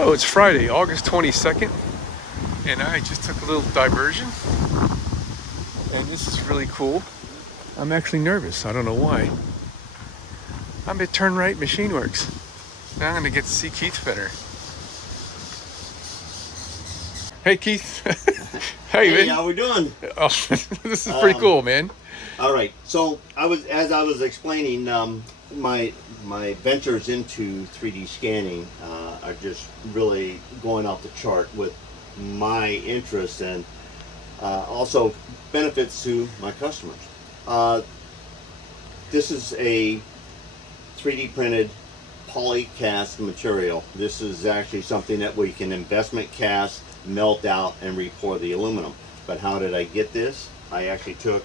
Hello, it's Friday, August 22nd, and I just took a little diversion, and this is really cool. I'm actually nervous, I don't know why. I'm at Turn Wright Machine Works. Now I'm gonna get to see Keith better. Hey Keith, hey Hey, man. how we doing? Oh, this is pretty cool, man. All right. So as I was explaining, my ventures into 3D scanning are just really going off the chart with my interest and also benefits to my customers. This is a 3D printed polycast material. This is actually something that we can investment cast, melt out, and re-pour the aluminum. But how did I get this? I actually took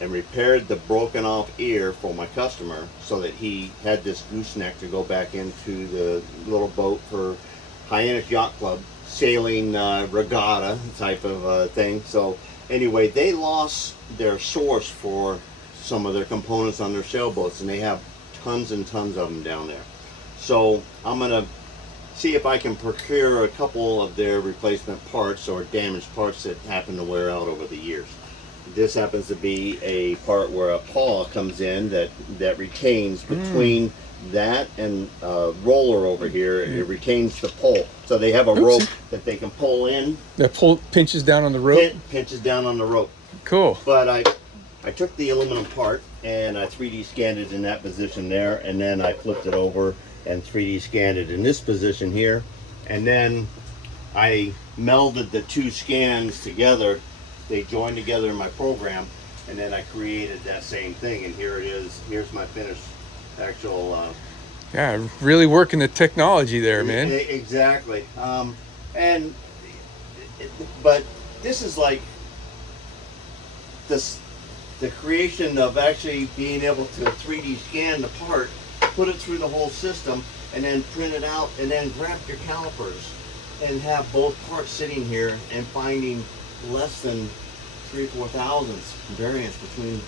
and repaired the broken off ear for my customer so that he had this gooseneck to go back into the little boat for Hyannis Yacht Club, sailing regatta type of thing. So anyway, they lost their source for some of their components on their sailboats, and they have tons and tons of them down there. So I'm gonna see if I can procure a couple of their replacement parts or damaged parts that happen to wear out over the years. This happens to be a part where a paw comes in that retains between that and roller over here. It retains the pole, so they have a rope that they can pull in. That pinches down on the rope? Pinches down on the rope. Cool. But I took the aluminum part and I 3D scanned it in that position there, and then I flipped it over and 3D scanned it in this position here, and then I melded the two scans together. They joined together in my program, and then I created that same thing, and here it is. Here's my finished actual Yeah, really working the technology there, man. Exactly. But this is like the creation of actually being able to 3D scan the part, put it through the whole system, and then print it out, and then grab your calipers and have both parts sitting here and finding less than 3 or 4 thousandths variance between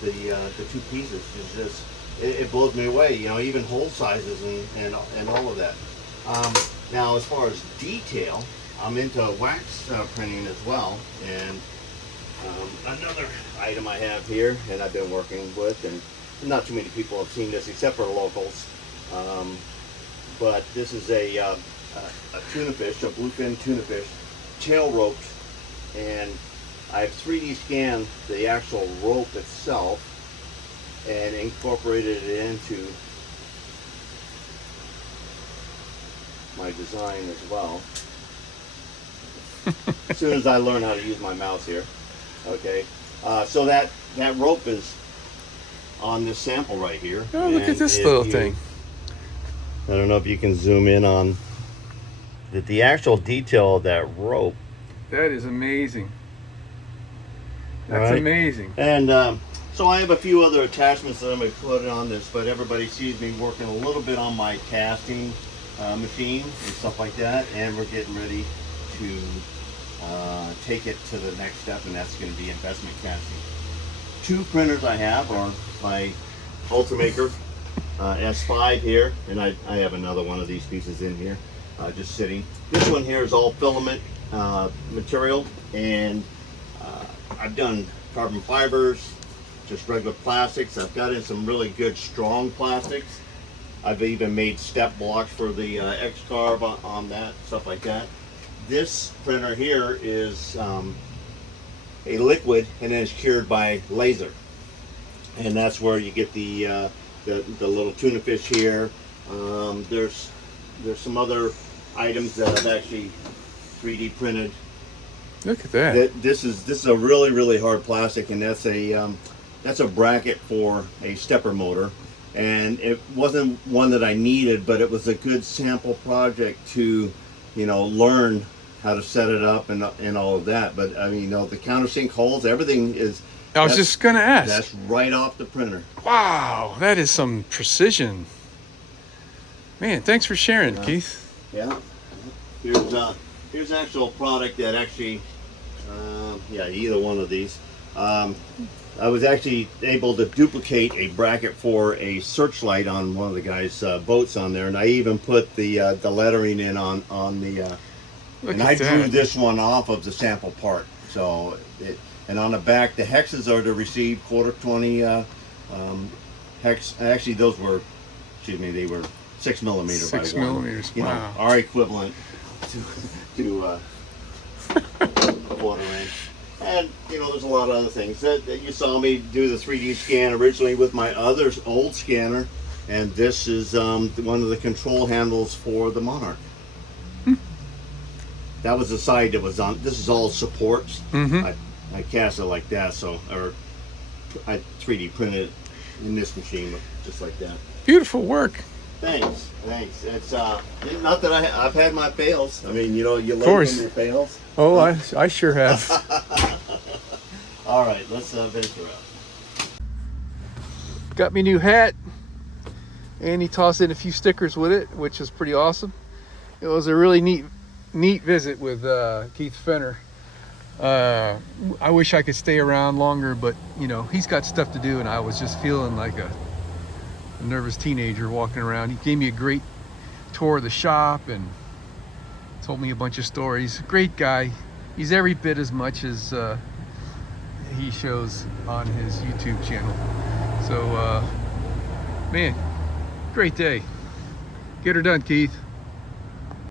the two pieces. Is just it blows me away. You know, even hole sizes and all of that. Now, as far as detail, I'm into wax printing as well, and another item I have here, and I've been working with, and not too many people have seen this except for locals. But this is a tuna fish, a bluefin tuna fish, tail roped, and I've 3D scanned the actual rope itself and incorporated it into my design as well. As soon as I learn how to use my mouse here. Okay, so that rope is on this sample right here. Oh, look at this little thing. I don't know if you can zoom in on the actual detail of that rope. That is amazing. That's amazing. And so I have a few other attachments that I'm going to put on this, but everybody sees me working a little bit on my casting machine and stuff like that, and we're getting ready to take it to the next step, and that's going to be investment casting. Two printers I have are my Ultimaker S5 here, and I have another one of these pieces in here just sitting. This one here is all filament material, and I've done carbon fibers, just regular plastics. I've got in some really good strong plastics. I've even made step blocks for the X-Carb on that, stuff like that. This printer here is a liquid, and then it's cured by laser, and that's where you get the little tuna fish here. There's some other items that I've actually 3D printed. Look at that. This is a really hard plastic, and that's a bracket for a stepper motor, and it wasn't one that I needed, but it was a good sample project to, you know, learn how to set it up and all of that. But I mean, you know, the countersink holes, everything is. I was just gonna ask. That's right off the printer. Wow, that is some precision. Man, thanks for sharing, Keith. Yeah. Here's actual product that actually, yeah, either one of these. I was actually able to duplicate a bracket for a searchlight on one of the guys' boats on there, and I even put the lettering in on the. Look And at I drew that. this one off of the sample part. So, and on the back, the hexes are to receive quarter 20 hex. Actually, those were, excuse me, they were 6 millimeter 6 by 1. millimeters. You know, Wow. our equivalent to a quarter inch. And you know, there's a lot of other things that you saw me do the 3D scan originally with my other old scanner, and this is one of the control handles for the Monarch. That was the side that was on. This is all supports. Mm-hmm. I cast it like that, so or I 3D printed it in this machine, just like that. Beautiful work. Thanks. It's not that I've had my fails. I mean, you know, you learn course. from your fails. Oh, I sure have. All right, let's venture out. Got me a new hat. And he tossed in a few stickers with it, which is pretty awesome. It was a really neat visit with Keith Fenner. I wish I could stay around longer, but you know, he's got stuff to do, and I was just feeling like a nervous teenager walking around. He gave me a great tour of the shop and told me a bunch of stories. Great guy. He's every bit as much as he shows on his YouTube channel. So man, great day. Get her done, Keith.